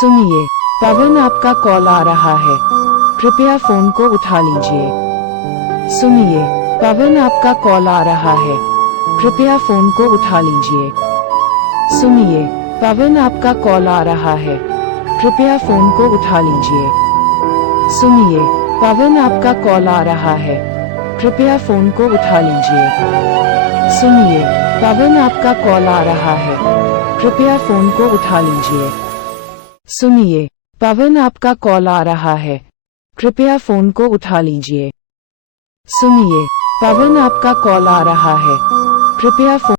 सुनिए, पवन आपका कॉल आ रहा है, कृपया फोन को उठा लीजिए। सुनिए, पवन आपका कॉल आ रहा है, कृपया फोन को उठा लीजिए। सुनिए, पवन आपका कॉल आ रहा है, कृपया फोन को उठा लीजिए। सुनिए, पवन आपका कॉल आ रहा है, कृपया फोन को उठा लीजिए। सुनिए, पवन आपका कॉल आ रहा है, कृपया फोन को उठा लीजिए। सुनिए, पवन आपका कॉल आ रहा है, कृपया फोन को उठा लीजिए। सुनिए, पवन आपका कॉल आ रहा है, कृपया फोन